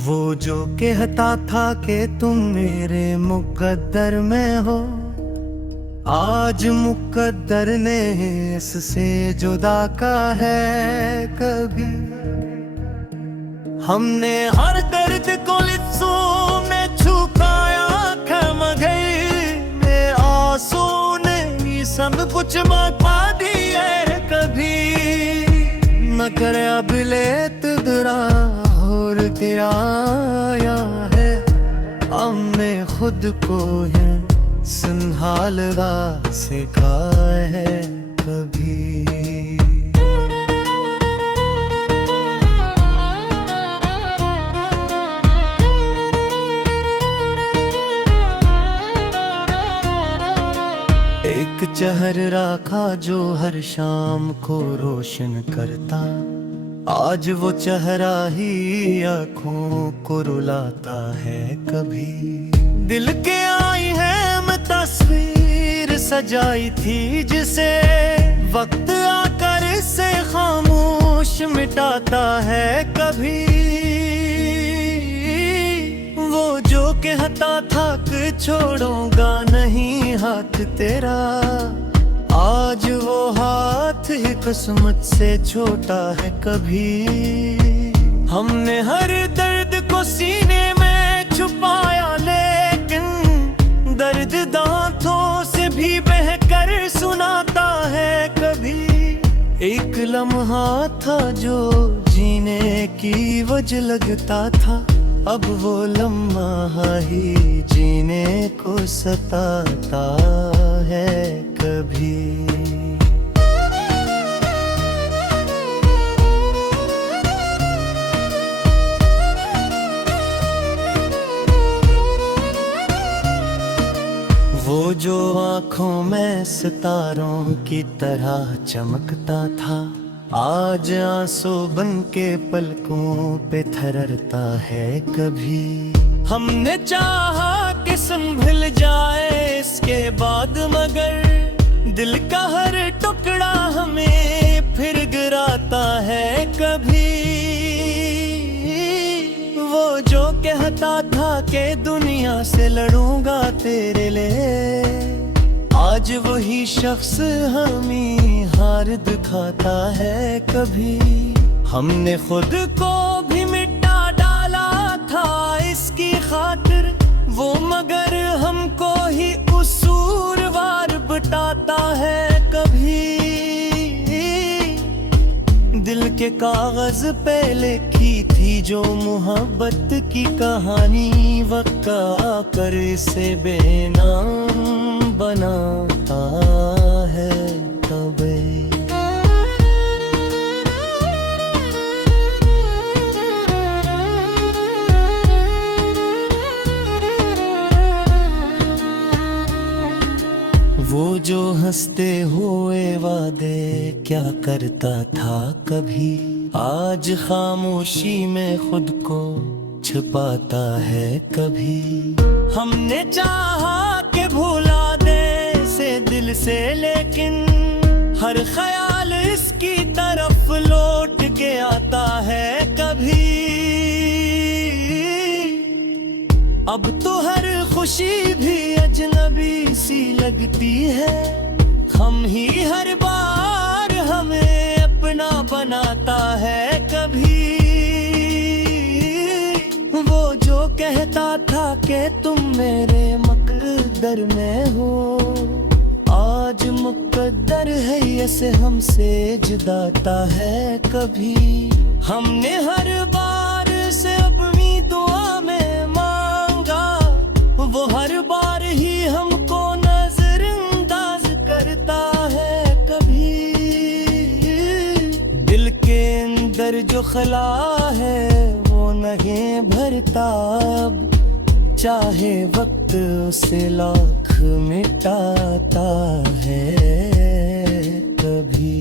वो जो कहता था कि तुम मेरे मुकद्दर में हो, आज मुकद्दर ने इससे जुदा का है कभी। हमने हर दर्द को लिप्सों में छुपाया, खम गए में आंसू ने सब कुछ मपा दिया कभी। न करे अब ले तुदरा और तेरा है, हमने खुद को है संभालना सिखाया है कभी। एक चेहरा था जो हर शाम को रोशन करता, आज वो चेहरा ही आँखों को रुलाता है कभी। दिल के आई है मैं तस्वीर सजाई थी, जिसे वक्त आकर इसे खामोश मिटाता है कभी। वो जो कहता था कि छोड़ूंगा नहीं हाथ तेरा, आज वो हाथ ही किस्मत से छोटा है कभी। हमने हर दर्द को सीने में छुपाया, लेकिन दर्द दांतों से भी बहकर सुनाता है कभी। एक लम्हा था जो जीने की वजह लगता था, अब वो लम्हा ही जीने को सताता है कभी। वो जो आँखों में सितारों की तरह चमकता था, आज आंसू बन के पलकों पे थररता है कभी। हमने चाहा कि संभल जाए इसके बाद, मगर दिल का हर टुकड़ा हमें फिर गिराता है कभी। वो जो कहता था कि दुनिया से लड़ूंगा तेरे लिए, आज वही शख्स हमें हार दिखाता है कभी। हमने खुद को भी मिटा डाला था इसकी खातिर, वो मगर हमको ही कसूरवार बताता है कभी। दिल के कागज पे लिखी थी जो मोहब्बत की कहानी, वक्त आकर इसे बेनाम बनाता है तबे। वो जो हंसते हुए वादे क्या करता था कभी, आज खामोशी में खुद को छुपाता है कभी। हमने चाहा कि भुला दे से दिल से, लेकिन हर ख्याल इसकी तरफ लौट के आता है कभी। अब तो हर खुशी भी अजनबी सी लगती है, हम ही हर बार हमें अपना बनाता है कभी। वो जो कहता था कि तुम मेरे मुकद्दर में हो, आज मुकद्दर है ऐसे हमसे जुदाता है कभी। हमने हर बार से अपनी दुआ में मांगा, वो हर बार ही हमको नजरअंदाज करता है कभी। दिल के अंदर जो खला है वो नहीं भरता, अब चाहे वक्त उसे लाख मिटाता है कभी।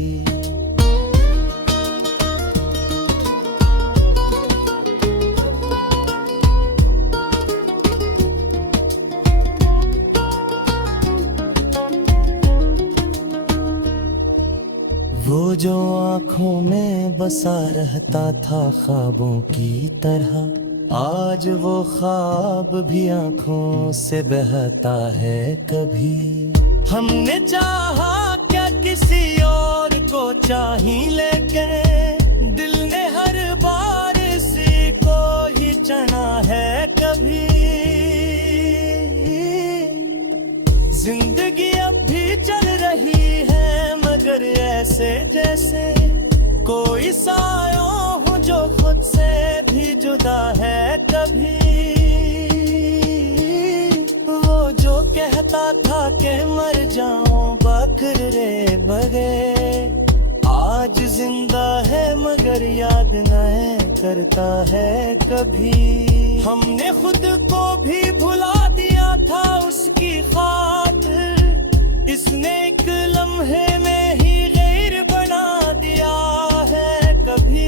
वो जो आँखों में बसा रहता था ख्वाबों की तरह, आज वो ख्वाब भी आंखों से बहता है कभी। हमने चाहा क्या किसी और को चाही, लेकिन दिल ने हर बार इसी को ही चुना है कभी। जिंदगी अब भी चल रही है मगर ऐसे जैसे कोई सायों हो जो खुद से भी जुदा है कभी। वो जो कहता था कि मर जाऊं बखरे बगैर, आज जिंदा है मगर याद न करता है कभी। हमने खुद को भी भुला दिया था उसकी खातिर, इसने एक लम्हे में ही गैर बना दिया है कभी।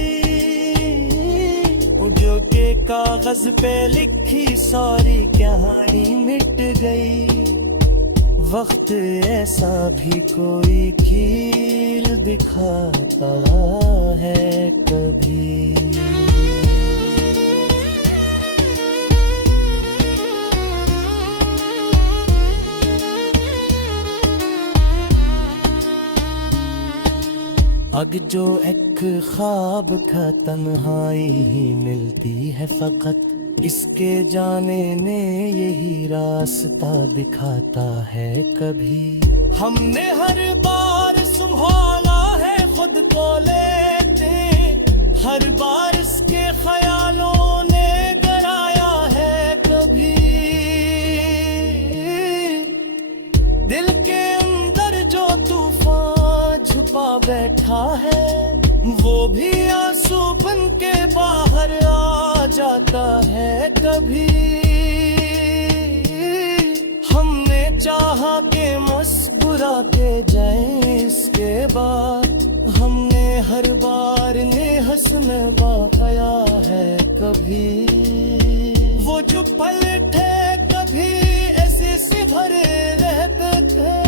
जो के कागज पे लिखी सारी कहानी मिट गई, वक्त ऐसा भी कोई खेल दिखाता है कभी। अग जो एक ख्वाब था तन्हाई ही मिलती है फकत, इसके जाने ने यही रास्ता दिखाता है कभी। हमने हर बार संभाला है खुद को लेते, हर बार इसके ख्यालों ने डराया है कभी। दिल के अंदर जो तूफान छुपा बैठा है, वो भी आंसू बन के बाहर आ जाता है कभी। हमने चाहा के मुस्कुराते जाए इसके बाद, हमने हर बार ने हंसने बाया है कभी। वो जो पल थे कभी ऐसे से भरे रहते थे,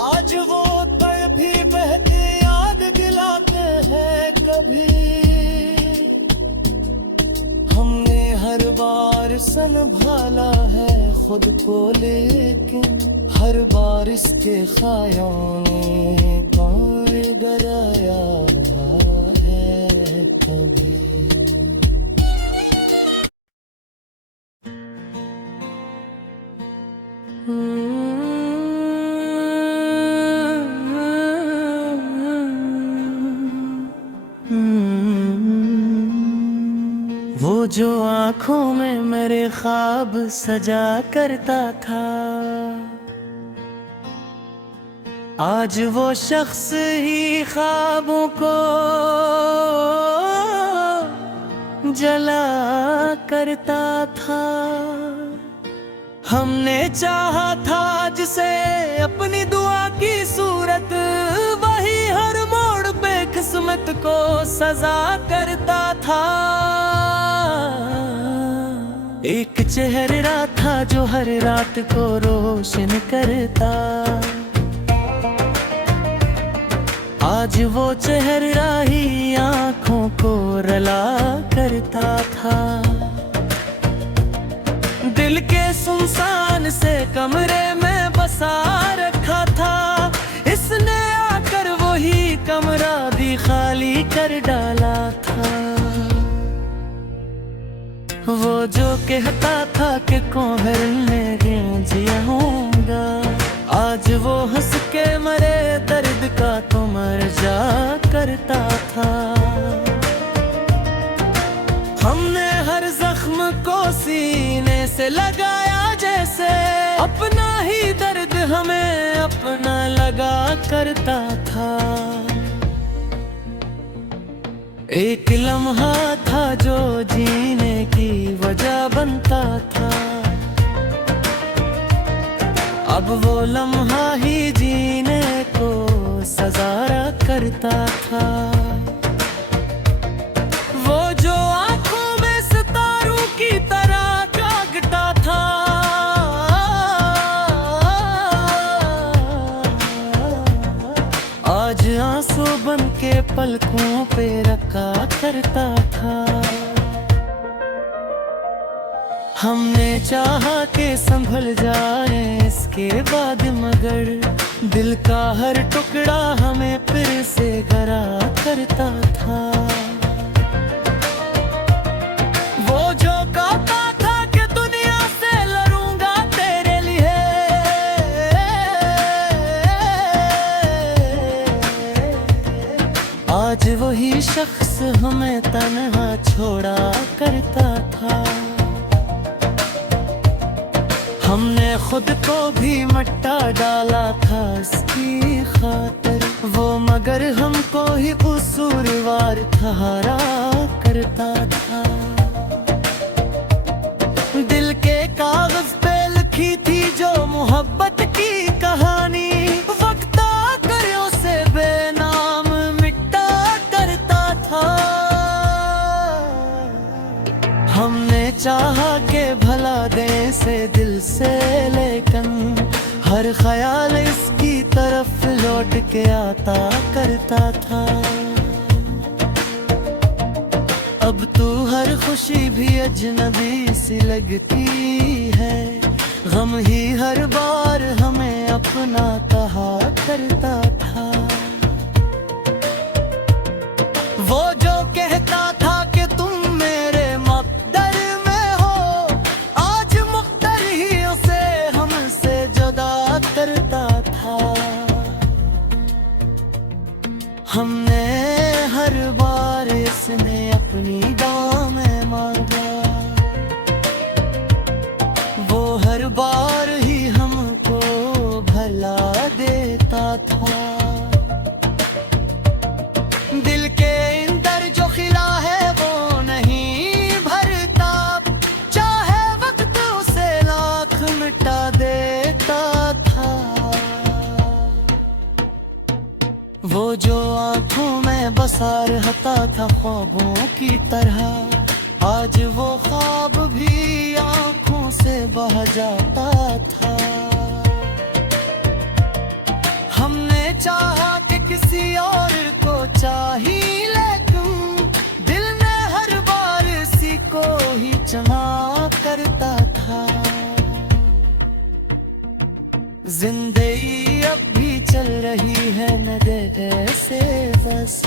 आज वो पल भी बहते याद दिलाते हैं कभी। हमने हर बार संभाला है खुद को, लेकिन हर बार इसके ख्यालों ने कौन डराया है कभी। वो जो आँखों में मेरे ख्वाब सजा करता था, आज वो शख्स ही ख्वाबों को जला करता था। हमने चाहा था जिसे अपनी दुआ की सूरत, वही हर मोड़ पे किस्मत को सजा करता था। एक चेहरा था जो हर रात को रोशन करता, आज वो चेहरा ही आँखों को रला करता था। दिल के सुनसान से कमरे में बसा रखा था, इसने आकर वही कमरा भी खाली कर डाला था। वो जो कहता था कि कोहर में जिया होऊंगा, आज वो हंस के मरे दर्द का तो मर जा करता था। हमने हर जख्म को सीने से लगाया जैसे अपना ही दर्द हमें अपना लगा करता था। एक लम्हा था जो जीने की वजह बनता था, अब वो लम्हा ही जीने को सजारा करता था। वो जो आंखों में सितारों की तरह जागता था, आज आंसू बन के पलकों पे रखा करता था। हमने चाहा के संभल जाए इसके बाद, मगर दिल का हर टुकड़ा हमें फिर से गरा करता था। वो जो कहता था कि दुनिया से लड़ूंगा तेरे लिए, आज वही शख्स हमें तन्हा छोड़ा करता था। हमने खुद को भी मट्टा डाला था इसकी खातिर, वो मगर हमको ही कसूरवार ठहरा करता था। दिल के कागज पे लिखी थी जो मोहब्बत की कहानी, वक्त आकर उसे बेनाम मिटा करता था। हमने चाहा के भला दे से दिल से, लेकिन हर ख्याल इसकी तरफ लौट के आता करता था। अब तू हर खुशी भी अजनबी सी लगती है, गम ही हर बार हमें अपना कहा करता था। वो जो कहता था कि तुम मेरे मक़दर में हो, आज मुक़द्दर ही उसे हमसे जुदा करता था। हमने हर बार इसने अपनी दाम मांगा, वो हर बार ही हमको भला देता था। दिल के अंदर जो खिला है वो नहीं भरता, चाहे वक्त उसे लाख मिटा देता था। वो जो आंखों में बसा रहता था ख्वाबों की तरह, आज वो ख्वाब भी आंखों से बह जाता था। हमने चाहा कि किसी और को चाहिए, लेकिन दिल ने हर बार इसी को ही चुना करता था। जिंदगी अब भी चल रही है न दे से बस,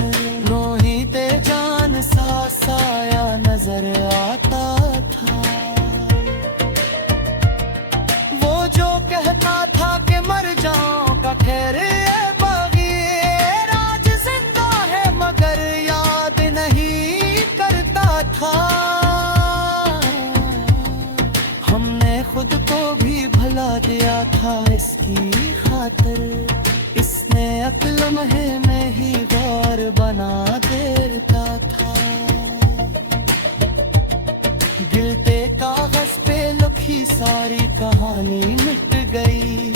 नो ही ते जान सा साया नजर आता था। वो जो कहता था कि मर जाऊं का ठहरे बागी, आज जिंदा है मगर याद नहीं करता था। हमने खुद को भी भला दिया था इसकी खातिर, इसने अक्ल में ही गौर बना देता था। गिलते कागज पे लिखी सारी कहानी मिट गई,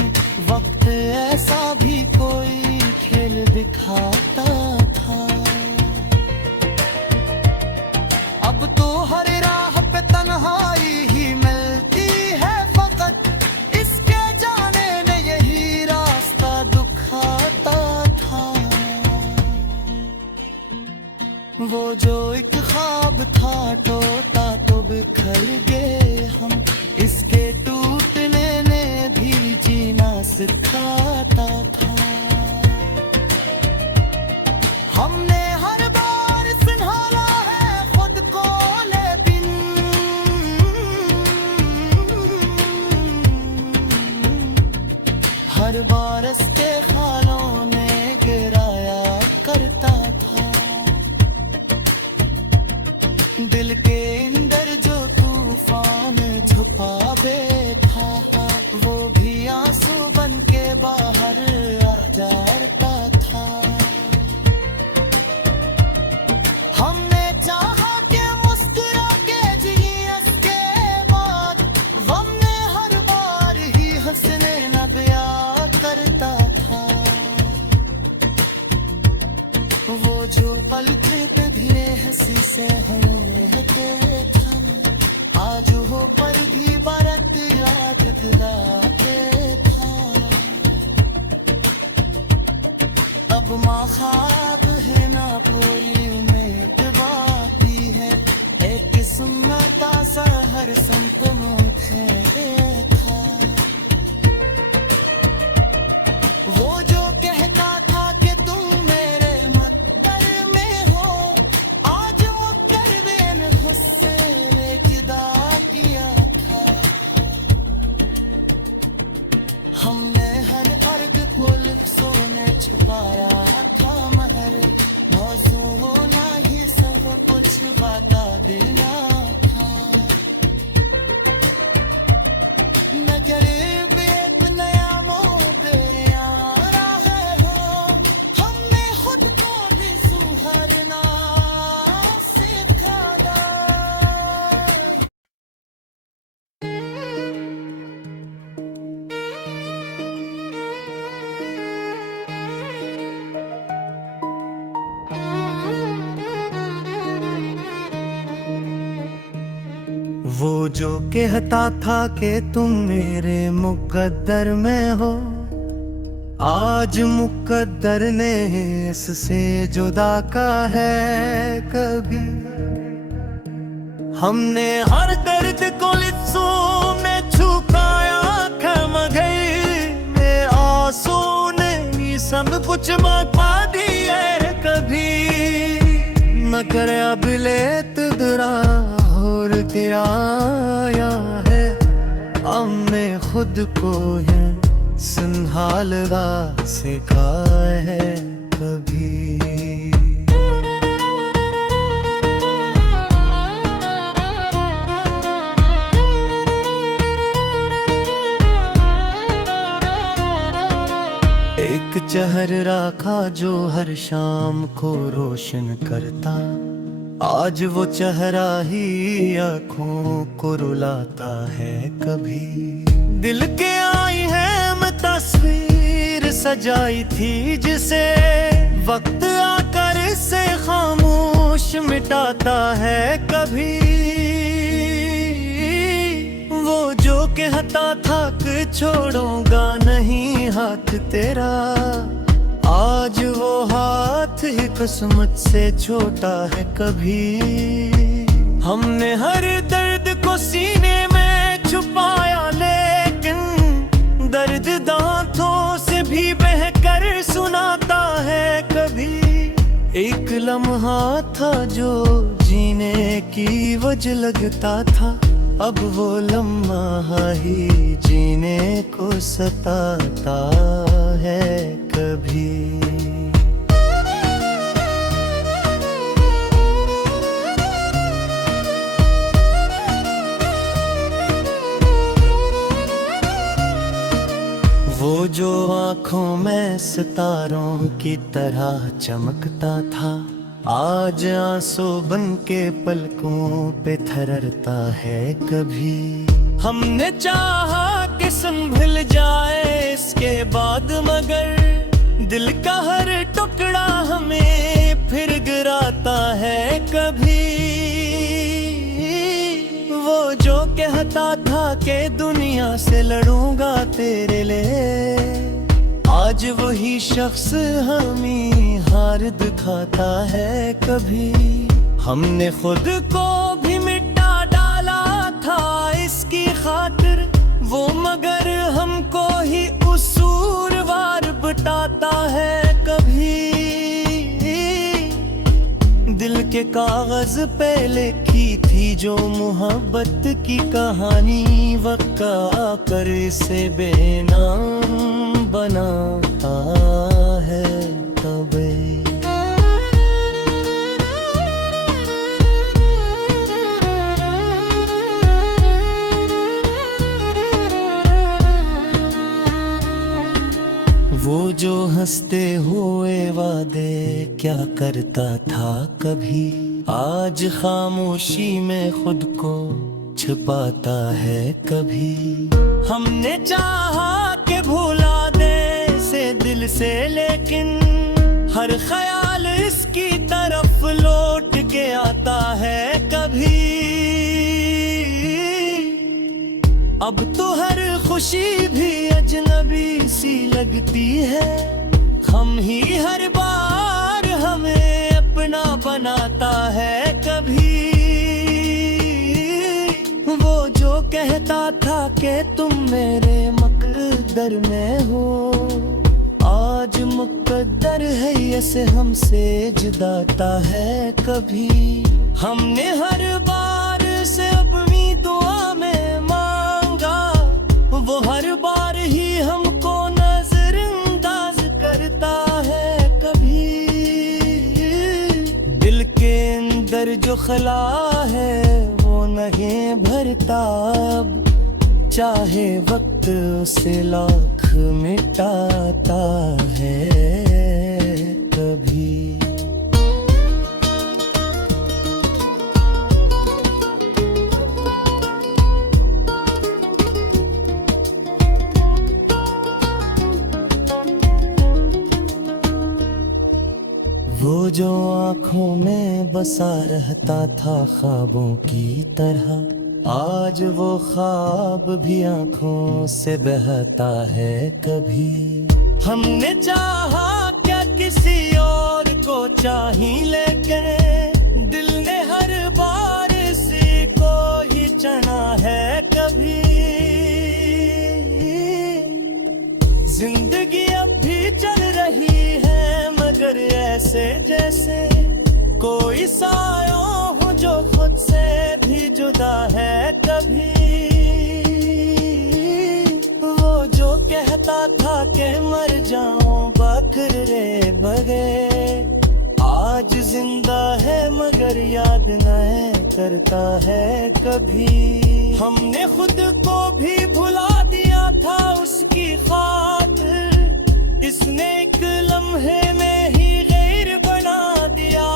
वक्त ऐसा भी कोई खेल दिखाता था। अब तो हर राह पे तन्हाई ही मिलती है फकत, इसके जाने ने यही रास्ता दुखाता था। वो जो एक ख्वाब था टूटा तो बिखर गए हम, इसके टूटने ने भी जीना सिखाता था। हमने हर बार संभाला है खुद को, लेकिन हर बार इसके ख्यालों ने गिराया करता था। दिल के अंदर जो तूफान छुपा बैठा, वो भी आंसू बन के बाहर आ जाता था। हमने चाहा कि मुस्कुरा के जिए इसके बाद, गम ने हर बार ही हंसने न दिया करता था। हर सपनों थे देखा। वो जो कहता था कि तुम मेरे मुक़द्दर में हो, आज मुक़द्दर ने मुझसे जुदा किया था। हमने हर अर्द को लिप्सों में छुपाया था, मगर मौजू ना ही सब कुछ बता देना था। मगर एक नया मोहब्बत आ रहा हो, हमने खुद को भी सुधारना सिखाया। वो जो कहता था कि तुम मेरे मुक़द्दर में हो, आज मुक़द्दर ने इससे जुदा का है कभी। हमने हर दर्द को लिप्सों में छुपाया था, मगर में आंसू ने सब कुछ बता दिया कभी। मगर अब लेत दुरा और क्या आया है, हमने खुद को है संभालना सिखाया है कभी। एक चेहरा था जो हर शाम को रोशन करता, आज वो चेहरा ही आँखों को रुलाता है कभी। दिल के आई है मैं तस्वीर सजाई थी, जिसे वक्त आकर से खामोश मिटाता है कभी। वो जो कहता था कि छोड़ूंगा नहीं हाथ तेरा, आज वो हाथ ही किस्मत से छोटा है कभी। हमने हर दर्द को सीने में छुपाया, लेकिन दर्द दांतों से भी बहकर सुनाता है कभी। एक लम्हा था जो जीने की वजह लगता था, अब वो लम्हा ही जीने को सताता है कभी। वो जो आँखों में सितारों की तरह चमकता था, आज आंसू बन के पलकों पे थररता है कभी। हमने चाहा कि संभल जाए इसके बाद, मगर दिल का हर टुकड़ा हमें फिर गिराता है कभी। वो जो कहता था कि दुनिया से लड़ूंगा तेरे लिए, आज वही शख्स हमें हार दिखाता है कभी। हमने खुद को भी मिटा डाला था इसकी खातिर, वो मगर हमको ही कसूरवार बताता है कभी। दिल के कागज पे लिखी थी जो मोहब्बत की कहानी, वक्त आकर इसे बेनाम बनाता है तबे। वो जो हंसते हुए वादे क्या करता था कभी, आज खामोशी में खुद को छुपाता है कभी। हमने चाहा कि भुला दे से दिल से, लेकिन हर ख्याल इसकी तरफ लौट के आता है कभी। अब तो हर खुशी भी अजनबी सी लगती है, हम ही हर बार हमें अपना बनाता है कभी। वो था कि तुम मेरे मकदर में हो, आज मुकद्दर है ऐसे हमसे जुदाता है कभी। हमने हर बार से अपनी दुआ में मांगा, वो हर बार ही हमको नजरअंदाज करता है कभी। दिल के अंदर जो खला है वो नहीं भरता अब, चाहे वक्त उसे लाख मिटाता है कभी। वो जो आँखों में बसा रहता था ख्वाबों की तरह, आज वो ख्वाब भी आँखों से बहता है कभी। हमने चाहा क्या किसी और को चाही, लेकिन दिल ने हर बार इसी को ही चुना है कभी। जिंदगी अब भी चल रही है मगर ऐसे जैसे कोई सायों हो जो खुद से भी जुदा है कभी। वो जो कहता था कि मर जाऊं बखरे बगैर, आज जिंदा है मगर याद न करता है कभी। हमने खुद को भी भुला दिया था उसकी खातिर, इसने एक लम्हे में ही गैर बना दिया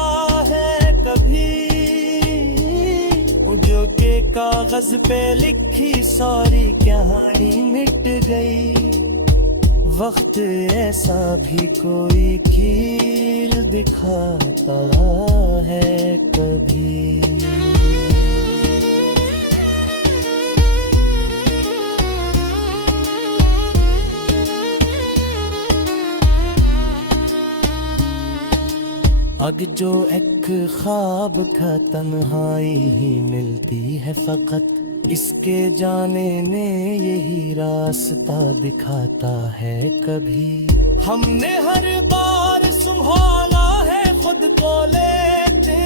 है कभी। जो के कागज पे लिखी सारी कहानी मिट गई, वक्त ऐसा भी कोई खील दिखाता है कभी। अग जो एक ख्वाब था तन्हाई ही मिलती है फकत, इसके जाने में यही रास्ता दिखाता है कभी। हमने हर बार संभाला है खुद को लेते,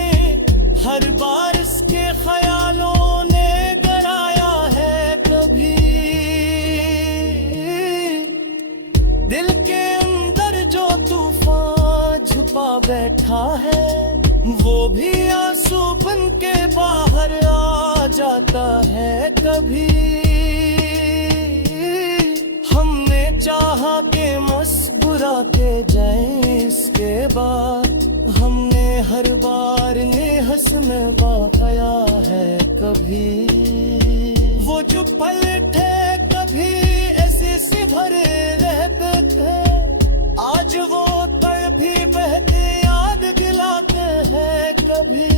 हर बार इसके ख्यालों ने डराया है कभी। दिल के अंदर जो तूफान छुपा बैठा है, वो भी आंसू बन के बाहर आ जाता है कभी। हमने चाहा के मुस्कुराते जाए इसके बाद, हमने हर बार ने हंसन बाया है कभी। वो जो पल थे कभी ऐसे से भरे रहते थे, आज वो पल भी बहते याद दिलाते हैं कभी।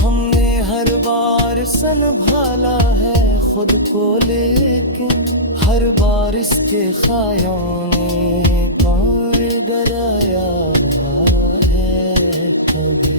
हमने हर बार संभाला है खुद को, लेकिन हर बार इसके ख्यालों ने बार डराया है कभी।